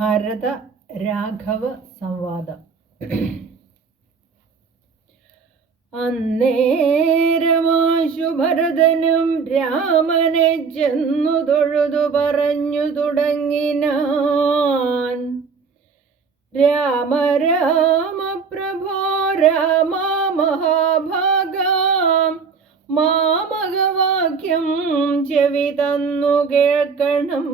ഭരത രാഘവ സംവാദം. അന്നേരമാശു ഭരതനും രാമനെ ചെന്നു തൊഴുതു പറഞ്ഞു തുടങ്ങിനാൻ രാമ രാമ പ്രഭോ രാമ മഹാഭാഗാം. മാമകവാക്യം ചെവി തന്നു കേൾക്കണം.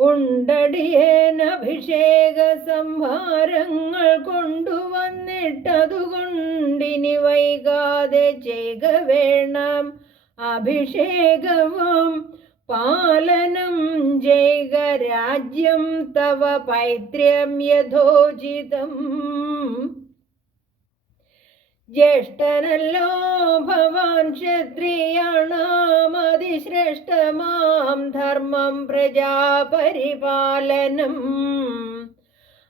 ഉണ്ടടിയേനഭിഷേക സംഹാരങ്ങൾ കൊണ്ടുവന്നിട്ടതുകൊണ്ടിനി വൈകാതെ ചെയ്ത വേണം അഭിഷേകവും പാലനം ജൈക രാജ്യം തവ പൈത്ര്യം യഥോചിതം. ജ്യേഷ്ഠനല്ലോ ഭവാൻ ക്ഷത്രിയാണാമതിശ്രേഷ്ഠമാം ധർമ്മം പ്രജാപരിപാലനം.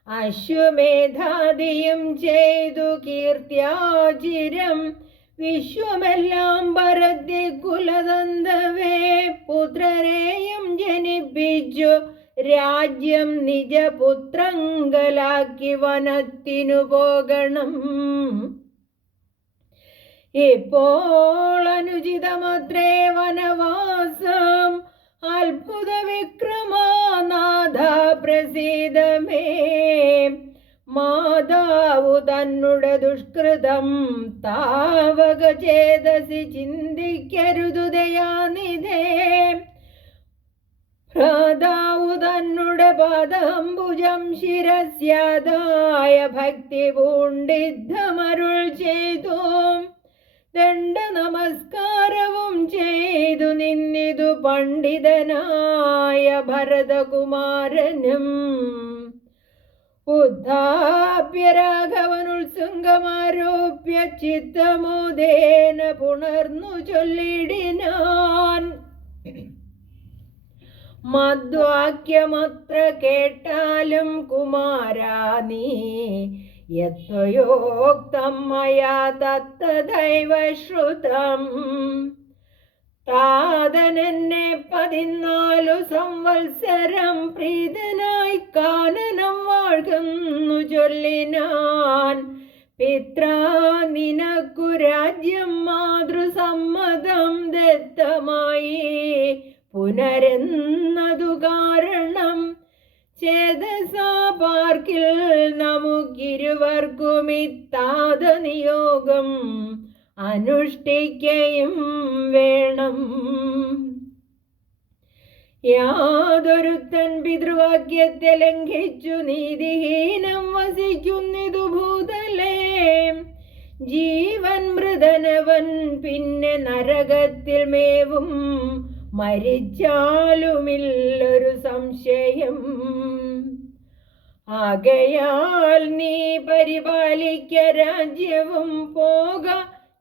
അശ്വമേധാദിയും ചെയ്തു കീർത്തിയാചിരം വിശ്വമെല്ലാം ഭരതി കുലതന്തവേ പുത്രരെയും ജനിപ്പിച്ചു രാജ്യം നിജപുത്രങ്കലാക്കി വനത്തിനു പോകണം. ഇപ്പോൾ അനുചിതമത്രേ വനവാസം അത്ഭുത വിക്രമനാഥ പ്രസീതമേ. മാതാവു തന്നുടെ ദുഷ്കൃതം താവക ചേതസി ചിന്തിക്കരുതു ദയാനിധേ. ഭ്രാതാവു തന്നുടെ ഭുജം ശിരസ്യാതായ ഭക്തി പൂണ്ടിദ്ധമരുൾ ചെയ്തു. ദണ്ഡ നമസ്കാരവും ചെയ്തു നിന്നിതു പണ്ഡിതനായ ഭരതകുമാരനും. ഉദ്ധാപ്യ രാഘവനുത്സുംഗമാരോപ്യ ചിത്തമോദേന പുണർന്നു ചൊല്ലിടിനാൻ. മദ്വാക്യമത്ര കേട്ടാലും കുമാരാ നീ. യത്വയോക്തം മയാ തത്തദൈവ श्रुतम् താതനെന്നെ പതിനാലു സംവത്സരം പ്രീതനായി കാനനം വാഴുന്നു ചൊല്ലിനാൻ പിത്ര നിനക്കു രാജ്യം മാതൃസമ്മതം ദത്തമായി പുനരെന്നതു കാരണം ചേതസാ പാർക്കിൽ നമുക്കിരുവർക്കും ഇത്താത നിയോഗം അനുഷ്ഠിക്കയും വേണം. യാതൊരുത്തൻ പിതൃവാക്യത്തെ ലംഘിച്ചു നീതിഹീനം വസിക്കുന്നിതു ഭൂതലേ. ജീവൻ മൃതനവൻ പിന്നെ നരകത്തിൽ മേവും മരിച്ചാലുമില്ലൊരു സംശയം. ആകയാൽ നീ പരിപാലിക്ക രാജ്യവും പോക.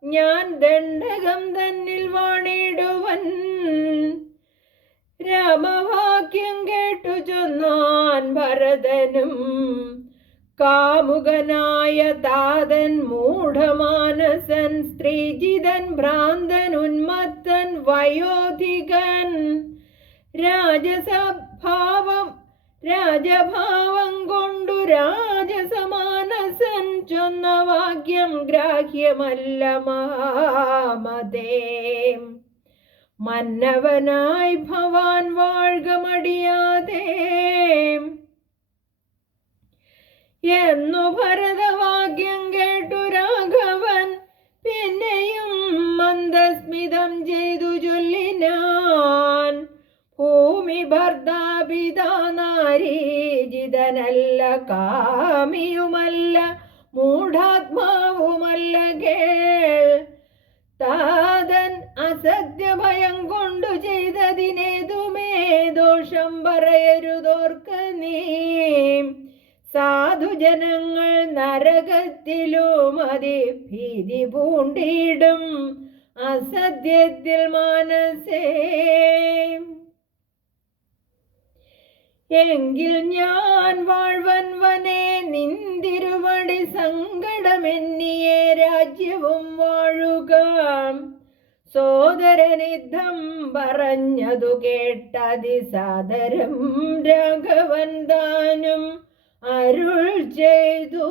ഞാൻ ദണ്ഡകം തന്നിൽ വാണിടുവൻ. രാമവാക്യം കേട്ടു ചൊന്നാൻ ഭരതനും. കാമുകനായ താതൻ മൂഢമാനസൻ സ്ത്രീജിതൻ ഭ്രാന്തൻ ഉന്മത്തൻ വയോധികൻ. രാജസഭാവം രാജഭാവം കൊണ്ടു രാജസമാനസൻ ചൊന്ന വാക്യം ഗ്രാഹ്യമല്ല മഹാമതേ മന്നവനായി ഭവാൻ വാഴ്ക മടിയാതെ. എന്നു ഭരതവാക്യം കേട്ടു രാഘവൻ പിന്നെയും മന്ദസ്മിതം ചെയ്തു ചൊല്ലിനാൻ ഭൂമി ഭർത്താപിതാ നാരീജിതനല്ല കാമിയുമല്ല മൂഢാത്മാവുമല്ല കേൾ. താതൻ അസത്യഭയം കൊണ്ടു ചെയ്തതിനേതുമേ ദോഷം പറയരുതോർക്ക് നീ. സാധുജനങ്ങൾ നരകത്തിലും മതി ഭീതി പൂണ്ടിടും അസത്യത്തിൽ മനസ്സേ എങ്കിൽ ഞാൻ വാഴ്വൻ വനെ നിന്തിരുവടി സങ്കടമെന്നിയെ രാജ്യവും വാഴുക. സോദരനിദ്ധം പറഞ്ഞതു കേട്ടതി സാദരം രാഘവൻ താനും അരുൾ ചെയ്തു.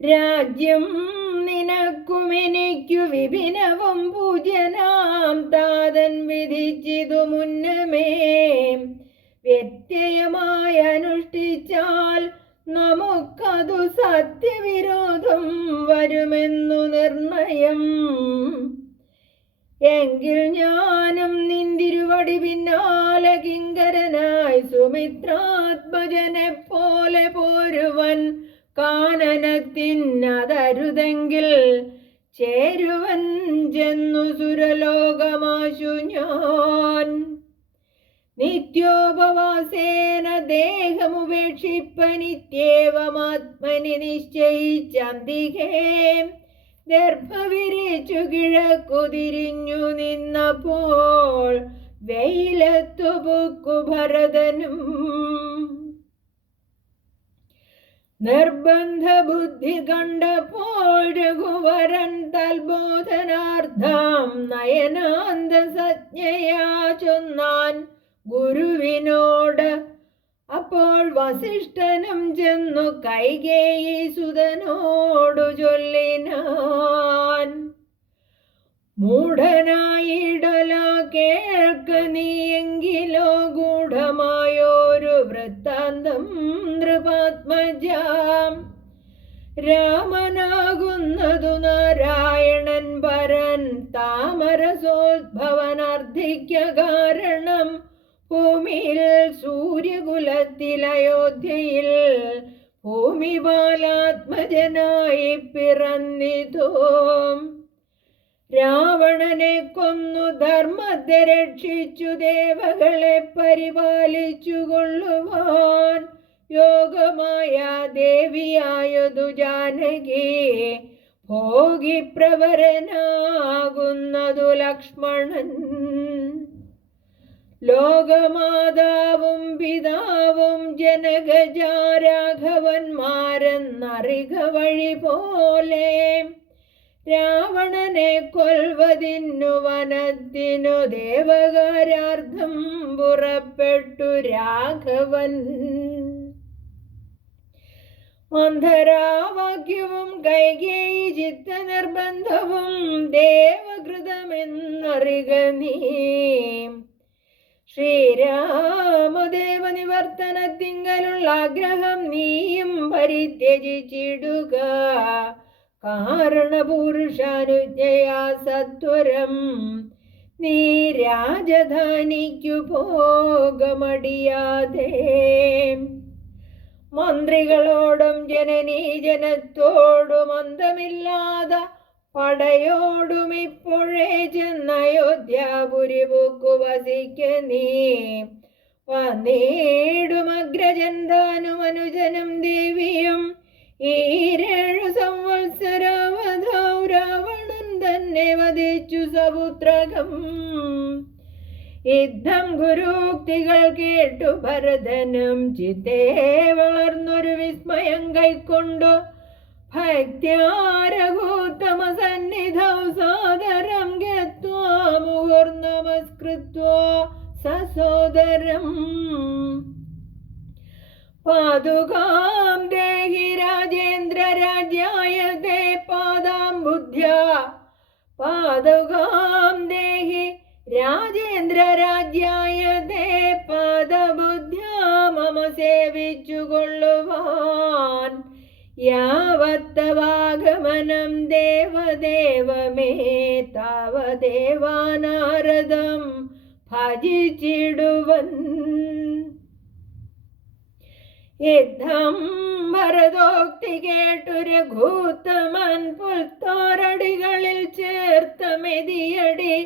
രാജ്യം നിനക്കും എനിക്കു വിപിനവും പൂജനാം താതൻ വിധിച്ചിതു മുന്നമേ വ്യത്യയമായി അനുഷ്ഠിച്ചാൽ നമുക്കതു സത്യവിരോധം വരുമെന്നു നിർണയം. എങ്കിൽ ഞാനും നിന്തിരുവടി പിന്നാലെ കിങ്കരനായി സുമിത്രാത്മജനെ പോലെ പോരുവൻ കാനനത്തിനതരുതെങ്കിൽ ചേരുവൻ ചെന്നു സുരലോകമാശു ഞാൻ. നിത്യോപവാസേന ദേഹമുപേക്ഷിപ്പനിത്യേവമാത്മനി നിശ്ചയിച്ചന്തികേ. ദർഭവിരിച്ചു കിഴക്കു തിരിഞ്ഞു നിന്നപ്പോൾ വെയിലത്തു ഭരതനും നിർബന്ധ ബുദ്ധി കണ്ടപ്പോൾ രഘുവരൻ തൽബോധനാർത്ഥം നയനാന്ത സജ്ഞയാ ചൊന്നാൻ ഗുരുവിനോട്. അപ്പോൾ വസിഷ്ഠനും ചെന്നു കൈകേയി സുതനോടു ചൊല്ലിനാൻ. മൂഢനായിടല കേൾക്ക നീയെങ്കിലോ ഗൂഢമായോരു വൃത്താന്തം നൃപാത്മജാം. രാമനാകുന്നതു നാരായണൻ പരൻ താമരസോദ്ഭവനർദ്ധിക്ക കാരണം ഭൂമിയിൽ സൂര്യകുലത്തിൽ അയോധ്യയിൽ ഭൂമിപാലാത്മജനായി പിറന്നിതോ. രാവണനെ കൊന്നു ധർമ്മത്തെ രക്ഷിച്ചു ദേവകളെ പരിപാലിച്ചു കൊള്ളുവാൻ. യോഗമായ ദേവിയായതു ജാനകി ഭോഗി പ്രവരനാകുന്നതു ലക്ഷ്മണൻ. ലോകമാതാവും പിതാവും ജനകജാരാഘവന്മാരെന്നറിക വഴി പോലെ രാവണനെ കൊൽവതിന്നു വനത്തിനു ദേവകാരാർത്ഥം പുറപ്പെട്ടു രാഘവൻ. മന്ധരാവാക്യവും കൈകേയി ചിത്ത നിർബന്ധവും ദേവകൃതമെന്നറിക നീ. ശ്രീരാമദേവ നിവർത്തനത്തിങ്കലുള്ള ആഗ്രഹം നീയും പരിത്യജിച്ചിടുക. കാരണപുരുഷാനുജ്ഞയാ സത്വരം. നീ രാജധാനിക്കു പോകമടിയാതെ. മന്ത്രികളോടും ജനനീ ജനത്തോടും അന്തമില്ലാതെ പടയോടും ഇപ്പോഴേ ചെന്നയോധ്യാപുരി പൂക്കു വസിക്ക നീ. വന്നേടും അഗ്രജൻ താനും അനുജനും ദേവിയും ഈരേഴു സംവത്സരാവധൗ രാവണൻ തന്നെ വധിച്ചു സപുത്രകം യുദ്ധം ഗുരുക്തികൾ കേട്ടു ഭരതനും ചിത്തേ വളർന്നൊരു വിസ്മയം കൈക്കൊണ്ടു. ഭക്തിയാരഘൂത്തമ സന്നിധൗ സാദരം ഗത്വാ മുഹുർനമസ്കൃത്വാ സസോദരം പാതുകാം ദേഹി രാജേന്ദ്ര രാജ്യായ തേ പാദാം ബുദ്ധ്യാ പാതുകാം ദേഹി രാജേന്ദ്ര രാജ്യായ തേ പാദബുദ്ധ്യാ. മമ സേവിച്ചു കൊള്ളുവാൻ യാവത്തവാഗമനം ദേവദേവമേ. താവദേവാനാരദം ഭജിച്ചിടുവൻ യുദ്ധം ഭരതോക്തി കേട്ടു രഘൂത്തമൻ പുൽത്തോരടികളിൽ ചേർത്ത മെതിയടി.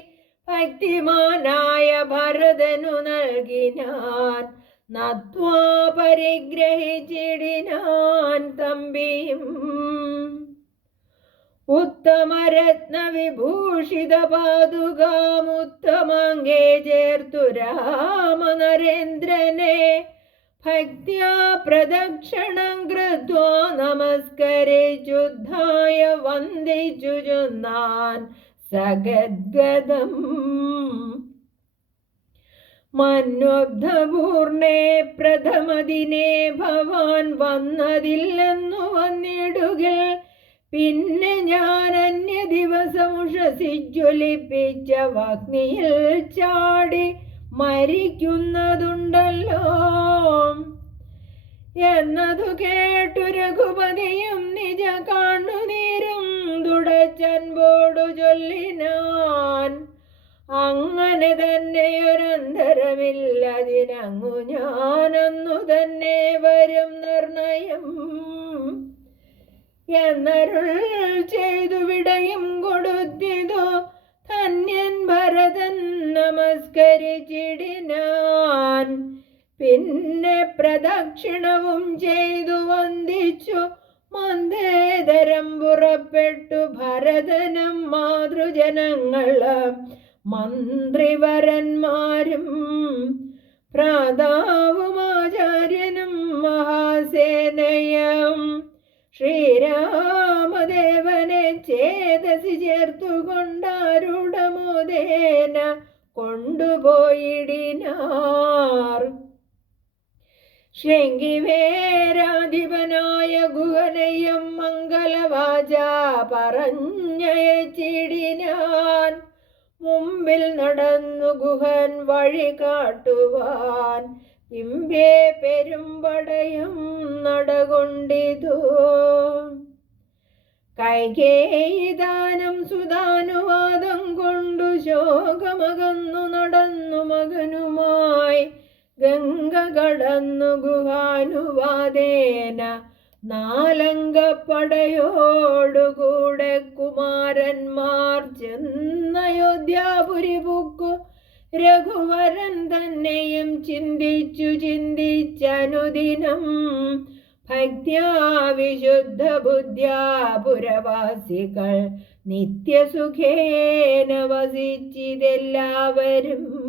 ഭക്തിമാനായ ഭരതനു നൽകിനാൻ നത്വാ പരിഗ്രഹിച്ചിടിനാൻ തമ്പിയും. ഉത്തമരത്ന വിഭൂഷിത പാതുകാമുത്തമങ്ങേ ചേർത്തു രാമനരേന്ദ്രനെ. ഭക്ത്യാ പ്രദക്ഷിണം കൃത്വാ നമസ്കരിച്ചുദ്ധായ വന്ദിച്ചു ചൊന്നാൻ സഗദ്ഗതം മന്വബ്ധപൂർണേ പ്രഥമദിനെ ഭവാൻ വന്നതില്ലെന്നു വന്നിടുകിൽ. പിന്നെ ഞാൻ അന്യ ദിവസം ഉഷസിജ്വലിപ്പിച്ച വഗ്നിയിൽ ചാടി മരിക്കുന്നതുണ്ടല്ലോ. എന്നതു കേട്ടു രഘുപതിയും നിജ കണ്ണുനീരും തുടച്ചൻപോടു ചൊല്ലിനാൻ. അങ്ങനെ തന്നെ ഒരന്തരമില്ലതിനങ്ങു ഞാനന്നു തന്നെ വരും നിർണയം. എന്നരുൾ ചെയ്തു വിടയും കൊടുത്തിതോ ധന്യൻ ഭരതൻ നമസ്കരിച്ചിടിനാൻ പിന്നെ പ്രദക്ഷിണവും ചെയ്തു വന്ദിച്ചു. മന്ദേതരം പുറപ്പെട്ടു ഭരതനും മാതൃജനങ്ങളും. മന്ത്രിവരന്മാരും പ്രാതാവും ആചാര്യനും മഹാസേനയും. ശ്രീരാമദേവനെ ചേതസി ചേർത്തുകൊണ്ടാരുടമോദേന. കൊണ്ടുപോയിടിനാർ. ശൃംഗിവേരാധിപനായ ഗുഹനയും മംഗലവാച പറഞ്ഞയച്ചിടിനാൻ. മുമ്പിൽ നടന്നു ഗുഹൻ വഴി കാട്ടുവാൻ. പിമ്പേ പെരുമ്പടയും നടകൊണ്ടിതു. കൈകേയിദാനം സുതാനുവാദം കൊണ്ടു ശോകമകന്നു നടന്നു മകനുമായി. ഗംഗ കടന്നു ഗുഹാനുവാദേന നാലങ്കപ്പടയോടുകൂടെ കുമാരന്മാർ ചെന്നയോധ്യാപുരി പുക്കു. രഘുവരൻ തന്നെയും ചിന്തിച്ചു ചിന്തിച്ചനുദിനം ഭക്ത്യാ വിശുദ്ധ ബുദ്ധ്യാ പുരവാസികൾ നിത്യസുഖേന വസിച്ചിതെല്ലാവരും.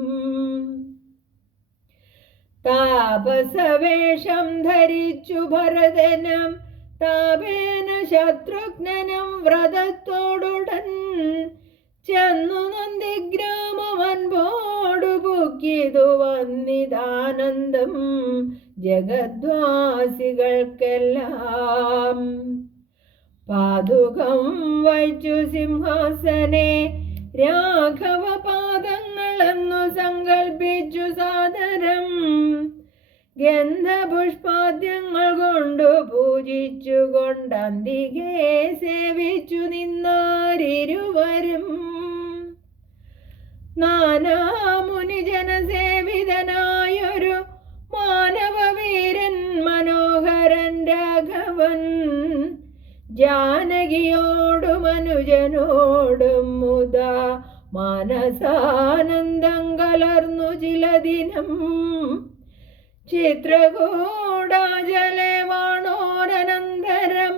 താപസവേഷം ധരിച്ചു ഭരതനം താപേന ശത്രുഘ്നനം വ്രതത്തോടുടൻ. ചെന്നു നന്ദിഗ്രാമവൻപോടു പൊക്കിയതു വന്നിതാനന്ദം. ജഗദ്വാസികൾക്കെല്ലാം സിംഹാസനെ രാഘവ പാദങ്ങളെന്നു സങ്കൽപ്പിച്ചു സാദരം. ഗന്ധപുഷ്പാദ്യങ്ങൾ കൊണ്ടു പൂജിച്ചു കൊണ്ടന്തികെ സേവിച്ചു നിന്നാരിരുവരും. നാനാമുനിജനസേവിതനായൊരു മാനസാനന്ദം കലർന്നു ചില ദിനം ചിത്രകൂടാജലവാണോരനന്തരം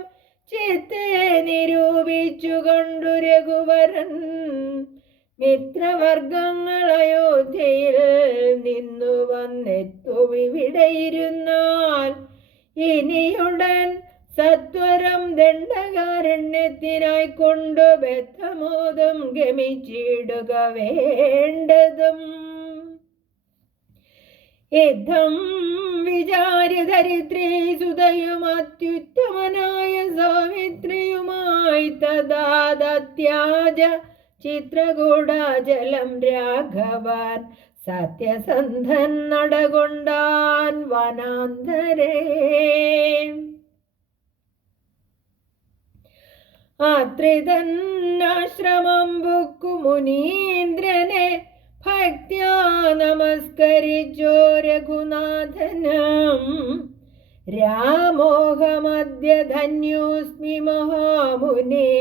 ചിത്തെ നിരൂപിച്ചു കണ്ടു രഘുവരൻ. മിത്രവർഗങ്ങൾ അയോധ്യയിൽ നിന്നു വന്നെത്തുവിവിടെയിരുന്നാൽ ഇനിയുടൻ സത്വരം ദണ്ഡകാരണ്യത്തിനായി കൊണ്ടു ബദ്ധമോദം ഗമിച്ചിടുക വേണ്ടതും. യുദ്ധം വിചാര്യ ധരിത്രി സുതയും അത്യുത്തമനായ സാവിത്രിയുമായി തദാദത്യാജ ചിത്രകൂടാചലം രാഘവൻ സത്യസന്ധൻ നടകൊണ്ടാൻ വനാന്തരേ. ആത്രിതന്നാശ്രമം ബുക്കു മുനീന്ദ്രനെ ഭക്ത്യാ നമസ്കരിച്ചോ രഘുനാഥനം. രാമോഹമദ്യ ധന്യോസ്മി മഹാമുനേ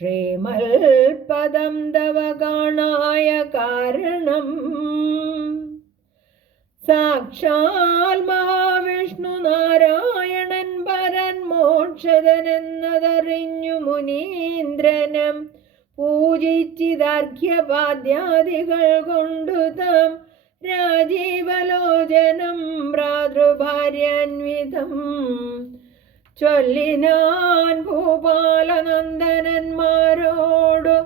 ശ്രീമൽപദം തവ കാണായ കാരണം. സാക്ഷാൽ മഹാവിഷ്ണു നാരായണൻ പരൻ മോക്ഷതനെന്നതറിഞ്ഞു മുനീന്ദ്രനം. പൂജിച്ചിതർഘ്യപാദ്യാദികൾ കൊണ്ടു താം രാജീവലോചനം ഭ്രാതൃഭാര്യാന്വിതം. ചൊല്ലിനാൻ ഭൂപാലനന്ദനന്മാരോടു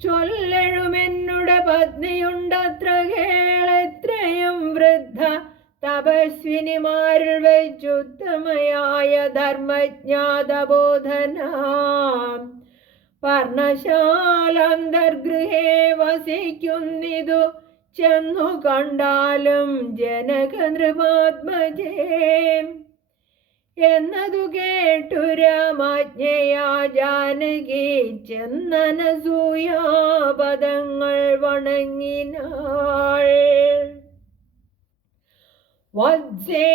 ചൊല്ലെഴുമെന്നുടെ പത്നിയുണ്ടത്ര കേളെത്രയും വൃദ്ധ. തപസ്വിനിമാരിൽ ധർമ്മജ്ഞാതബോധന. പർണശാലന്തർഗൃഹേ വസിക്കുന്നിതു. ചെന്നു കണ്ടാലും ജനക നൃപാത്മജേ എന്നതു കേട്ടു രാമാജ്ഞയാ ജാനകി ചെന്നനസൂയാപദങ്ങൾ വണങ്ങിനാൾ. വത്സേ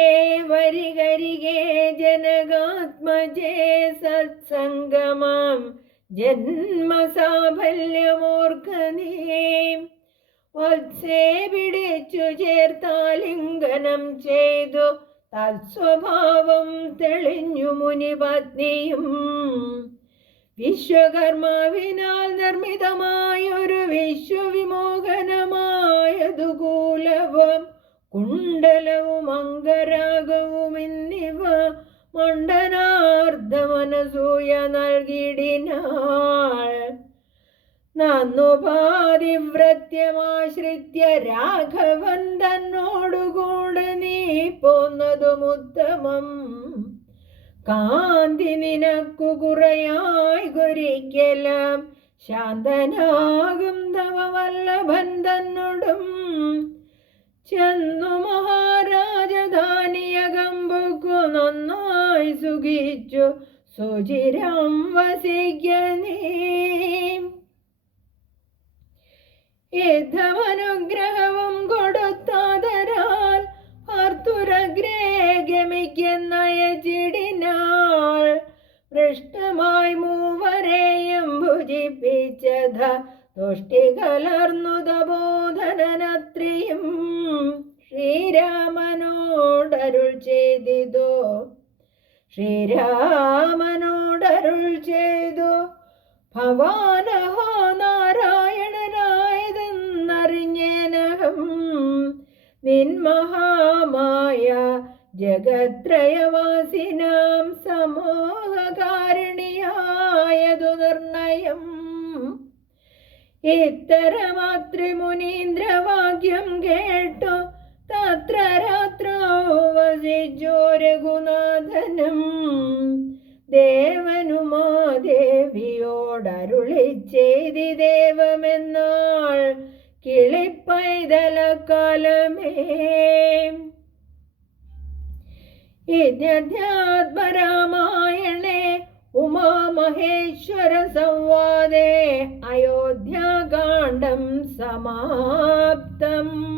വരികരികേ ജനകാത്മജേ സത്സംഗമാം ജന്മസാഫല്യമോർക്കനീ വത്സേ ചേർത്താലിംഗനം ചെയ്തു തത്സ്വഭാവം തെളിഞ്ഞു മുനിപത്നിയും വിശ്വകർമാവിനാൽ നിർമ്മിതമായൊരു വിശ്വവിമോഹനമായതു കൂലവും കുണ്ടലവും അംഗരാഗവും എന്നിവ മണ്ഡനാർദ്ധമനസൂയ നൽകിടിനാൾ നന്നു പാതിവ്രത്യമാശ്രിത്യ രാഘവൻ തന്നോടുകൂടെ നീ പോന്നതും ഉത്തമം. കാന്തി നിനക്കു കുറയായി ഒരിക്കലും ശാന്തനാകും തവ വല്ലഭൻ തന്നോടും ചെന്നു മഹാരാജധാനിയകമ്പുക്കു നന്നായി സുഖിച്ചു. സുചിരം വസിക്കുഗ്രഹവും യുദ്ധമനുഗ്രഹവും കൊടുത്താതരാൽ ഭർത്തുരഗ്രേ ഗമിക്കുന്നയച്ചിടിനാൾ പൃഷ്ടമായി മൂവരെയും ഭുജിപ്പിച്ചത തുഷ്ടി കലർന്നുത ബോധനനത്രിയും ശ്രീരാമനോടരുൾ ചെയ്തിതോ. ശ്രീരാമനോടരുൾ ചെയ്തു. ഭവാനഹോ നാരായണനായതെന്നറിഞ്ഞേനഹം നിൻമഹാമായ ജഗത്രയവാസിനാം സമൂഹകാരിണിയായതു നിർണയം. ഇത്തരമാതൃമുനീന്ദ്രവാക്യം കേട്ടു? തത്ര രാത്രോ വസിച്ചോ ദേവനുമാ ദേവനുമാദേവിയോടരുളി ചെയ്തി ദേവമെന്നാൾ കിളിപ്പൈതലക്കാലമേ. ഇത്യധ്യാത്മരാമായണേ ഉമാമഹേശ്വര സംവാദേ അയോധ്യാകാന്ഡം समाप्तम्